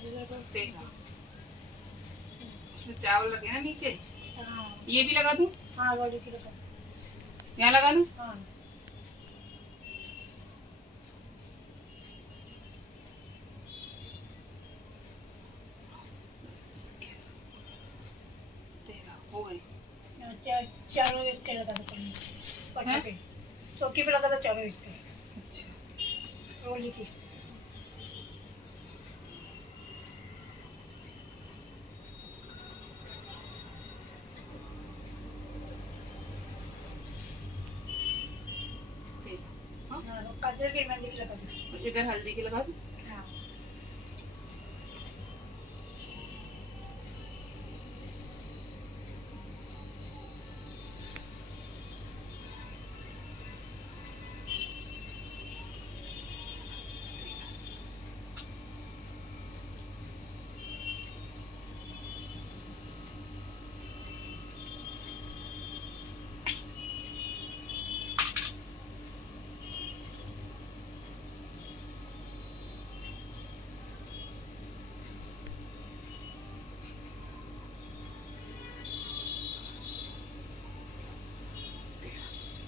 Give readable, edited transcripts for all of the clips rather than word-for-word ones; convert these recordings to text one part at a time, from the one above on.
तेरा उसमें चावल रखे ना नीचे। हाँ ये भी लगा दूं? हाँ बॉडी की लगा। यहाँ लगा दूं? हाँ तेरा हो गई। चारों इसके लगा दो पन्ने पे, चौकी पे लगा दो चारों इसके। अच्छा वो लिखी तेरा। हाँ हाँ काजल की मेहंदी की लगा दो। इधर हल्दी की लगा दूं? हाँ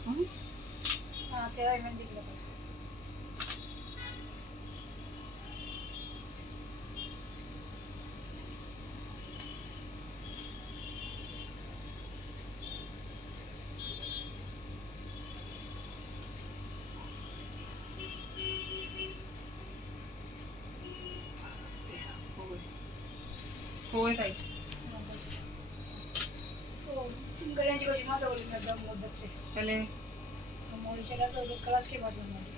हाँ? हाँ तेरा मेहंदी की लगा दो। तेरा हो गई। हो गई ताई। गणेश को लिखा तो लिखा दम मोदक से पहले मोड़ी चला तो क्लास के बाद बना दी।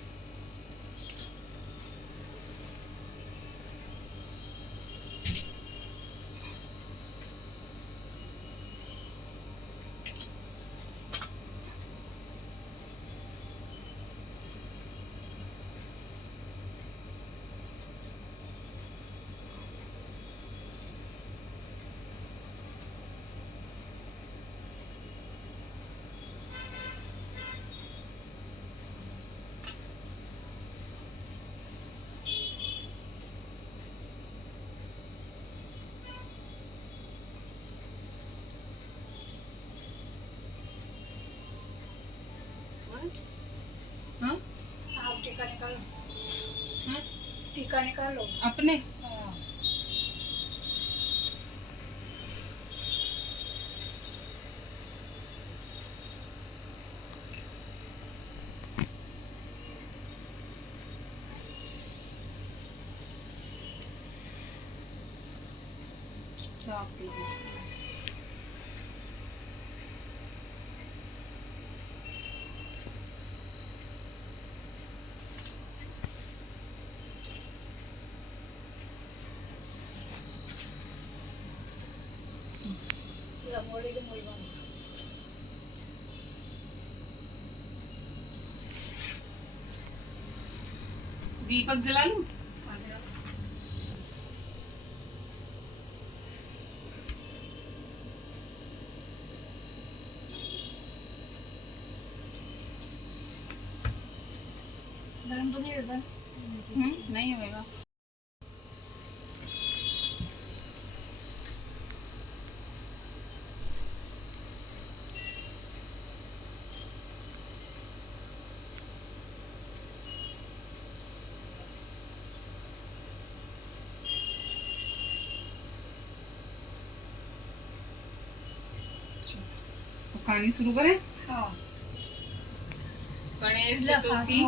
हाँ? आप टीका निकालो। हाँ? टीका निकालो। अपने हाँ तो आपके लिए रंगोली की मोड़ी बना। दीपक जला लूं? गरम तो नहीं होता। नहीं होएगा। तो कहानी शुरू करें? हाँ गणेश चतुर्थी।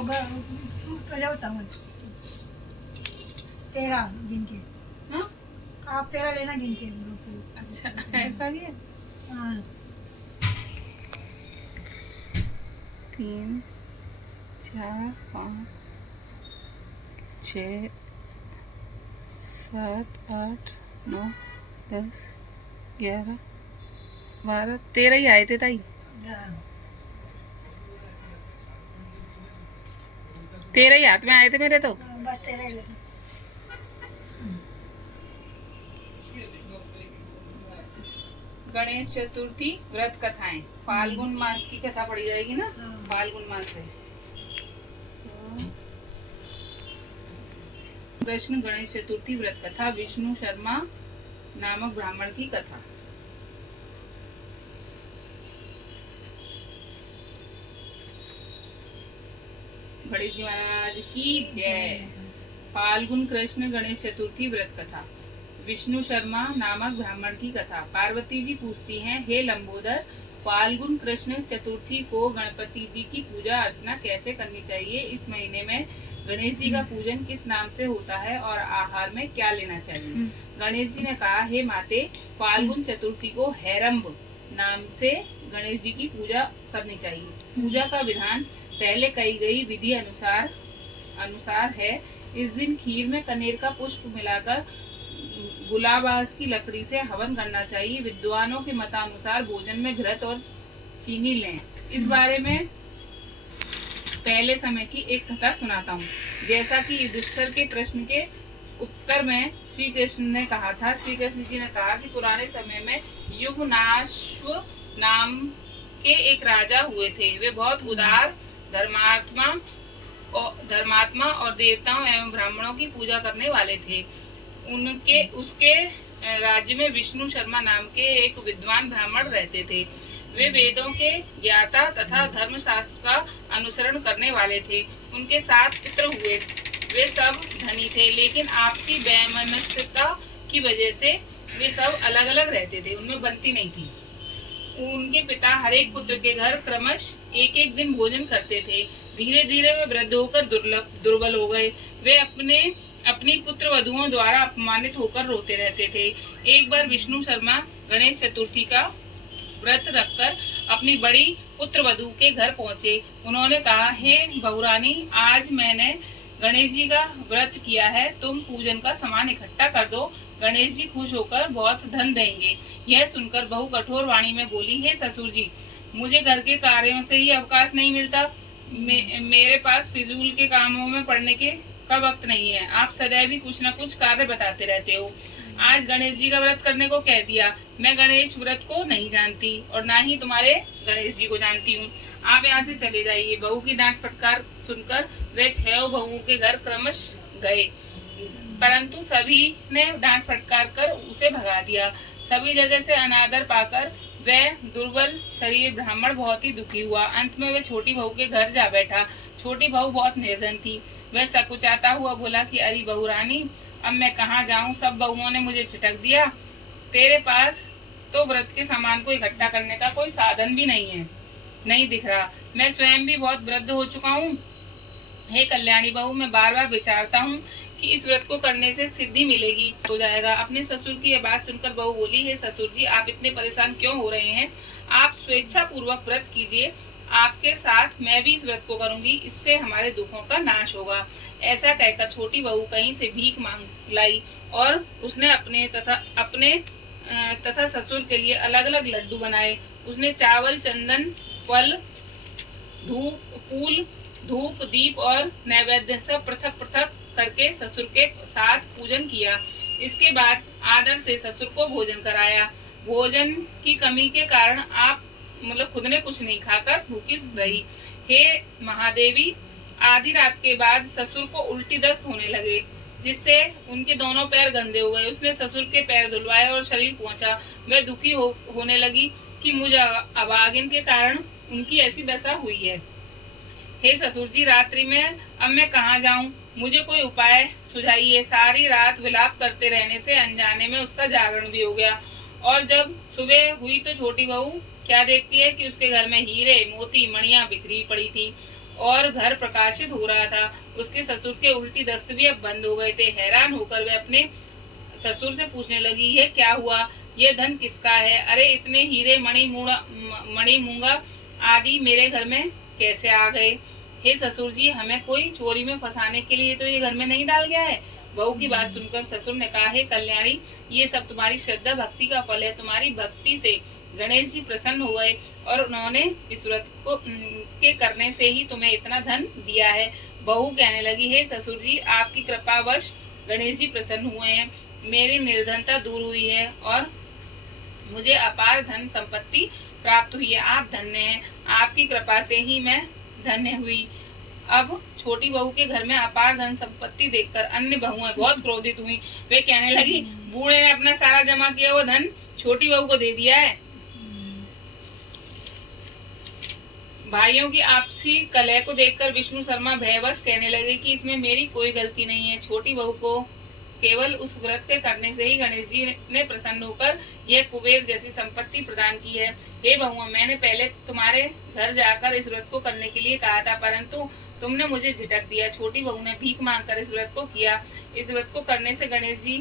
तेरह गिन के। हाँ? आप 13 लेना गिन के। अच्छा ऐसा भी है। हाँ 3 4 5 6 7 8 9 10 11 12 13 ही आए थे ताई। 13 ही हाथ में आए थे मेरे तो। बस 13 लेना। गणेश चतुर्थी व्रत कथाएं फाल्गुन मास की कथा पढ़ी जाएगी ना। फाल्गुन मास है। कृष्ण गणेश चतुर्थी व्रत कथा, विष्णु शर्मा नामक ब्राह्मण की कथा। गणेश जी महाराज की जय। फाल्गुन कृष्ण गणेश चतुर्थी व्रत कथा, विष्णु शर्मा नामक ब्राह्मण की कथा। पार्वती जी पूछती हैं, हे लंबोदर, फाल्गुन कृष्ण चतुर्थी को गणपति जी की पूजा अर्चना कैसे करनी चाहिए? इस महीने में गणेश जी का पूजन किस नाम से होता है और आहार में क्या लेना चाहिए? गणेश जी ने कहा, हे माते, फाल्गुन चतुर्थी को हैरंब नाम से गणेश जी की पूजा करनी चाहिए। पूजा का विधान पहले कही गई विधि अनुसार है। इस दिन खीर में कनेर का पुष्प मिलाकर गुलाबास की लकड़ी से हवन करना चाहिए। विद्वानों के मतानुसार भोजन में घृत और चीनी लें। इस बारे में पहले समय की एक कथा सुनाता हूँ। जैसा कि युधिष्ठिर के प्रश्न के उत्तर में श्री कृष्ण ने कहा था, श्री कृष्ण जी ने कहा कि पुराने समय में युवनाश्व नाम के एक राजा हुए थे। वे बहुत उदार, धर्मात्मा और देवताओं एवं ब्राह्मणों की पूजा करने वाले थे। उसके राज्य में विष्णु शर्मा नाम के एक विद्वान ब्राह्मण रहते थे। वे वेदों के ज्ञाता तथा धर्मशास्त्र का अनुसरण करने वाले थे। उनके 7 पुत्र हुए। वे सब धनी थे, लेकिन आपसी वैमनस्यता की वजह से वे सब अलग अलग रहते थे, उनमें बनती नहीं थी। उनके पिता हर एक पुत्र के घर क्रमश एक एक दिन भोजन करते थे। धीरे धीरे वे वृद्ध होकर दुर्बल हो गए। वे अपनी पुत्र वधुओं द्वारा अपमानित होकर रोते रहते थे। एक बार विष्णु शर्मा गणेश चतुर्थी का व्रत रखकर अपनी बड़ी पुत्र वधु के घर पहुँचे। उन्होंने कहा, हे बहुरानी, आज मैंने गणेश जी का व्रत किया है, तुम पूजन का सामान इकट्ठा कर दो, गणेश जी खुश होकर बहुत धन देंगे। यह सुनकर बहू कठोर वाणी में बोली, हे ससुर जी, मुझे घर के कार्यों से ही अवकाश नहीं मिलता। मेरे पास फिजूल के कामों में पड़ने का वक्त नहीं है। आप सदैव ही कुछ न कुछ कार्य बताते रहते हो। आज गणेश जी का व्रत करने को कह दिया। मैं गणेश व्रत को नहीं जानती और ना ही तुम्हारे गणेश जी को जानती हूँ। आप यहाँ से चले जाइए। बहू की डांट फटकार सुनकर वे 6 बहुओं के घर क्रमश गए, परंतु सभी ने डांट फटकार कर उसे भगा दिया। सभी जगह से अनादर पाकर वह दुर्बल शरीर ब्राह्मण बहुत ही दुखी हुआ। अंत में वह छोटी बहू के घर जा बैठा। छोटी बहू बहुत निर्धन थी। वह सकुचाता हुआ बोला कि अरे बहुरानी, अब मैं कहाँ जाऊँ? सब बहुओं ने मुझे छिटक दिया। तेरे पास तो व्रत के सामान को इकट्ठा करने का कोई साधन भी नहीं दिख रहा। मैं स्वयं भी बहुत वृद्ध हो चुका हूँ। हे कल्याणी बहू, मैं बार बार विचारता हूँ कि इस व्रत को करने से सिद्धि मिलेगी, हो जाएगा। अपने ससुर की यह बात सुनकर बहू बोली, हे ससुर जी, आप इतने परेशान क्यों हो रहे हैं? आप स्वेच्छा पूर्वक व्रत कीजिए। आपके साथ मैं भी इस व्रत को करूंगी, इससे हमारे दुखों का नाश होगा। ऐसा कहकर छोटी बहू कहीं से भीख मांग लाई और उसने अपने तथा ससुर के लिए अलग अलग लड्डू बनाए। उसने चावल, चंदन, फल, फूल, धूप, दीप और नैवेद्य सब पृथक पृथक करके ससुर के साथ पूजन किया। इसके बाद आदर से ससुर को भोजन कराया। भोजन की कमी के कारण आप खुद ने कुछ नहीं खाकर भूखी रही। हे महादेवी, आधी रात के बाद ससुर को उल्टी दस्त होने लगे, जिससे उनके दोनों पैर गंदे हो गए। उसने ससुर के पैर धुलवाए और शरीर पहुंचा। वह दुखी होने लगी कि मुझे अभागिन के कारण उनकी ऐसी दशा हुई है। हे ससुर जी, रात्रि में अब मैं कहाँ जाऊँ? मुझे कोई उपाय सुझाइए। सारी रात विलाप करते रहने से अनजाने में उसका जागरण भी हो गया। और जब सुबह हुई तो छोटी बहू क्या देखती है कि उसके घर में हीरे, मोती, मणियां बिखरी पड़ी थी और घर प्रकाशित हो रहा था। उसके ससुर के उल्टी दस्त भी अब बंद हो गए थे। हैरान होकर वह अपने ससुर से पूछने लगी, ये क्या हुआ? ये धन किसका है? अरे इतने हीरे, मणि मूंगा आदि मेरे घर में कैसे आ गए? हे ससुर जी, हमें कोई चोरी में फंसाने के लिए तो ये घर में नहीं डाल गया है। बहू की बात सुनकर ससुर ने कहा, हे कल्याणी, ये सब तुम्हारी श्रद्धा भक्ति का फल है। तुम्हारी भक्ति से गणेश जी प्रसन्न हो गए और उन्होंने इस व्रत को के करने से ही तुम्हें इतना धन दिया है। बहू कहने लगी, हे ससुर जी, आपकी कृपावश गणेश जी प्रसन्न हुए हैं। मेरी निर्धनता दूर हुई है और मुझे अपार धन संपत्ति प्राप्त हुई है। आप धन्य हैं। आपकी कृपा से ही मैं धन्य हुई। अब छोटी बहू के घर में अपार धन संपत्ति देखकर अन्य बहुएं बहुत क्रोधित हुई। वे कहने लगी, बूढ़े ने अपना सारा जमा किया वो धन छोटी बहू को दे दिया है। भाइयों की आपसी कलह को देखकर विष्णु शर्मा भयवश कहने लगे कि इसमें मेरी कोई गलती नहीं है। छोटी बहू को केवल उस व्रत के करने से ही गणेश जी ने प्रसन्न होकर यह कुबेर जैसी संपत्ति प्रदान की है। हे बहुओं, मैंने पहले तुम्हारे घर जाकर इस व्रत को करने के लिए कहा था, परंतु तुमने मुझे झिटक दिया। छोटी बहू ने भीख मांगकर इस व्रत को किया। इस व्रत को करने से गणेश जी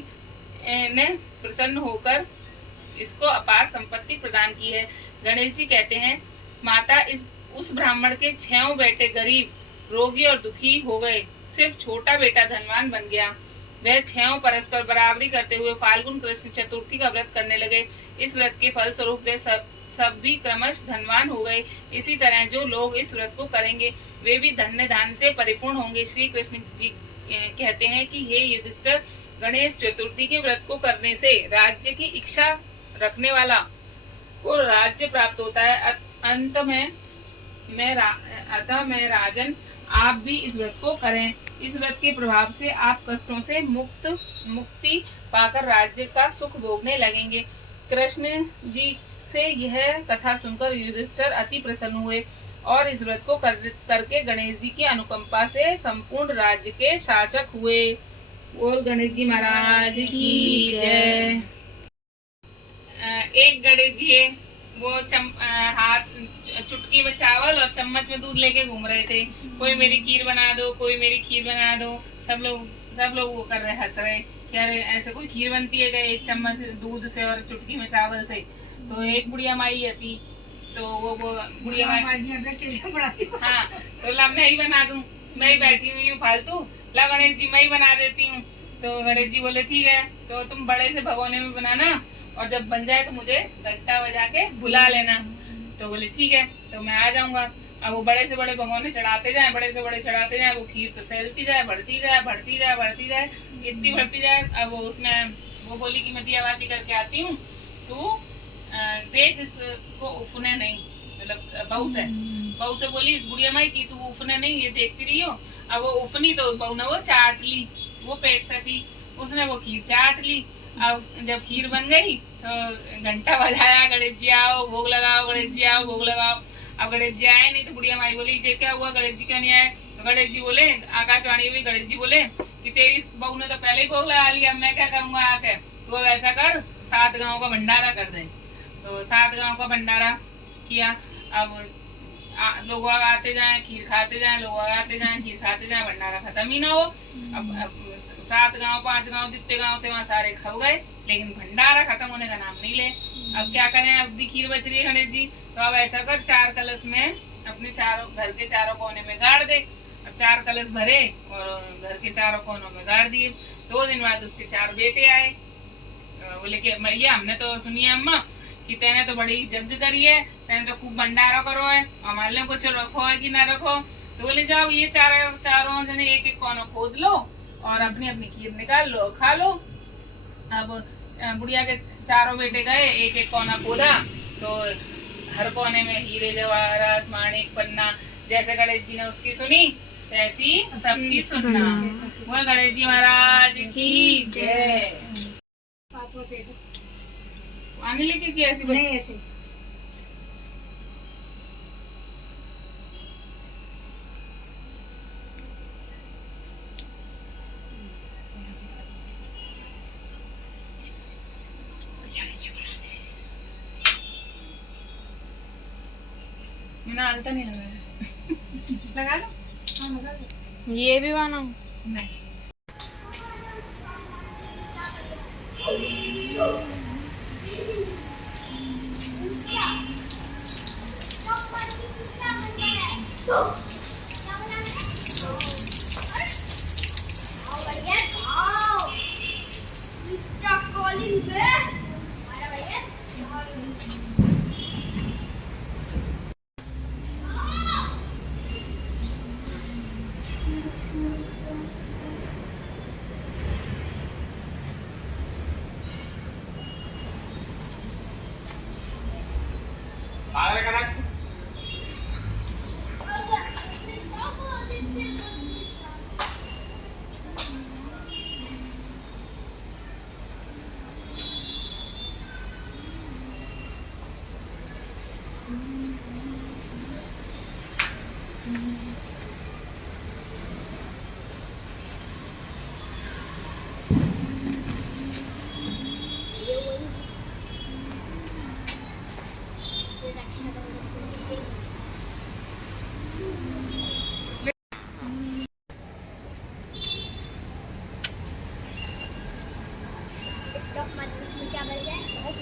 ने प्रसन्न होकर इसको अपार संपत्ति प्रदान की है। गणेश जी कहते हैं, माता, उस ब्राह्मण के 6 बेटे गरीब, रोगी और दुखी हो गए, सिर्फ छोटा बेटा धनवान बन गया। वह 6 परस्पर बराबरी करते हुए फाल्गुन कृष्ण चतुर्थी का व्रत करने लगे। इस व्रत के फल स्वरूप वे सब भी क्रमश धनवान हो गए। इसी तरह जो लोग इस व्रत को करेंगे वे भी धन्य धान से परिपूर्ण होंगे। श्री कृष्ण जी कहते हैं कि हे युधिष्ठिर, गणेश चतुर्थी के व्रत को करने से राज्य की इच्छा रखने वाला को राज्य प्राप्त होता है। अंत में मैं राजन, आप भी इस व्रत को करें। इस व्रत के प्रभाव से आप कष्टों से मुक्ति पाकर राज्य का सुख भोगने लगेंगे। कृष्ण जी से यह कथा सुनकर युधिष्ठिर अति प्रसन्न हुए और इस व्रत को करके गणेश जी की अनुकंपा से संपूर्ण राज्य के शासक हुए। और गणेश जी महाराज की जय। एक गणेश जी है, वो हाथ चुटकी में चावल और चम्मच में दूध लेके घूम रहे थे। कोई मेरी खीर बना दो, कोई मेरी खीर बना दो। सब लोग वो कर रहे, हंस रहे कि अरे ऐसे कोई खीर बनती है क्या एक चम्मच दूध से और चुटकी में चावल से। तो एक बुढ़िया माई थी, तो वो बुढ़िया माई, हाँ, तो ला मैं ही बना दूं, मैं ही बैठी हुई हूँ फालतू, ला गणेश जी मैं ही बना देती हूँ। तो गणेश जी बोले ठीक है, तो तुम बड़े से भगोने में बनाना और जब बन जाए तो मुझे घंटा बजा के बुला लेना। तो बोले ठीक है, तो मैं आ जाऊंगा। अब वो बड़े से बड़े भगोने चढ़ाते जाए, बड़े से बड़े चढ़ाते जाए, वो खीर तो सैलती जाए, बढ़ती जाए, इतनी बढ़ती जाए। अब वो बोली कि मैं दिया बाती करके आती हूँ, तू देख इसको उफने नहीं, मतलब बहू से बोली बुढ़िया माई की तू उफने नहीं, ये देखती रही हो। अब वो उफनी तो बहू ने वो चाट ली, वो पेट से थी, उसने वो खीर चाट ली। अब जब खीर बन गई तो घंटा बजाया, गणेश जी आओ भोग लगाओ, गणेश जी आओ भोग लगाओ। अब गणेश जी आए नहीं तो बुढ़िया माई बोली ये क्या हुआ, गणेश जी क्यों नहीं आए। तो गणेश जी बोले, आकाशवाणी हुई, गणेश जी बोले कि तेरी बहू ने तो पहले ही भोग लगा लिया, मैं क्या करूंगा आके। तो ऐसा कर, 7 गाँव का भंडारा कर दे। तो 7 गाँव का भंडारा किया। अब लोग आते जाए, खीर खाते जाए, लोग आते जाए, खीर खाते जाए, भंडारा खत्म ही ना हो। अब 7 गाँव 5 गाँव जितने गाँव थे वहाँ सारे खब गए, लेकिन भंडारा खत्म होने का नाम नहीं ले। अब क्या करें, अब भी खीर बच रही है गणेश जी। तो अब ऐसा कर 4 कलश में अपने घर के चारों कोने में गाड़ दे। अब 4 कलश भरे और घर के चारों कोनों में गाड़ दिए। 2 दिन बाद उसके 4 बेटे आए। बोले कि मैया हमने तो सुनी है अम्मा कि तेने तो बड़ी यज्ञ करी है, तेने तो खूब भंडारा करो है, हमारे लिए कुछ रखो है कि ना रखो। तो बोले जाओ ये चारों जने एक एक कोना खोद लो और अपनी अपनी खीर निकाल लो, खा लो। अब बुढ़िया के 4 बेटे गए, एक एक कोना खोदा, तो हर कोने में हीरे जवाहरात माणिक पन्ना, जैसे गणेश जी ने उसकी सुनी तैसी सब चीज सुनना। वो गणेश जी महाराज की जय। पानी लेके की ऐसी नहीं ऐसे मैंने आलता नहीं लगाया। लगा लो, हाँ लगा लो। ये भी बनाओ। नहीं स्टॉक मार्केट में क्या मिल जाए? बहुत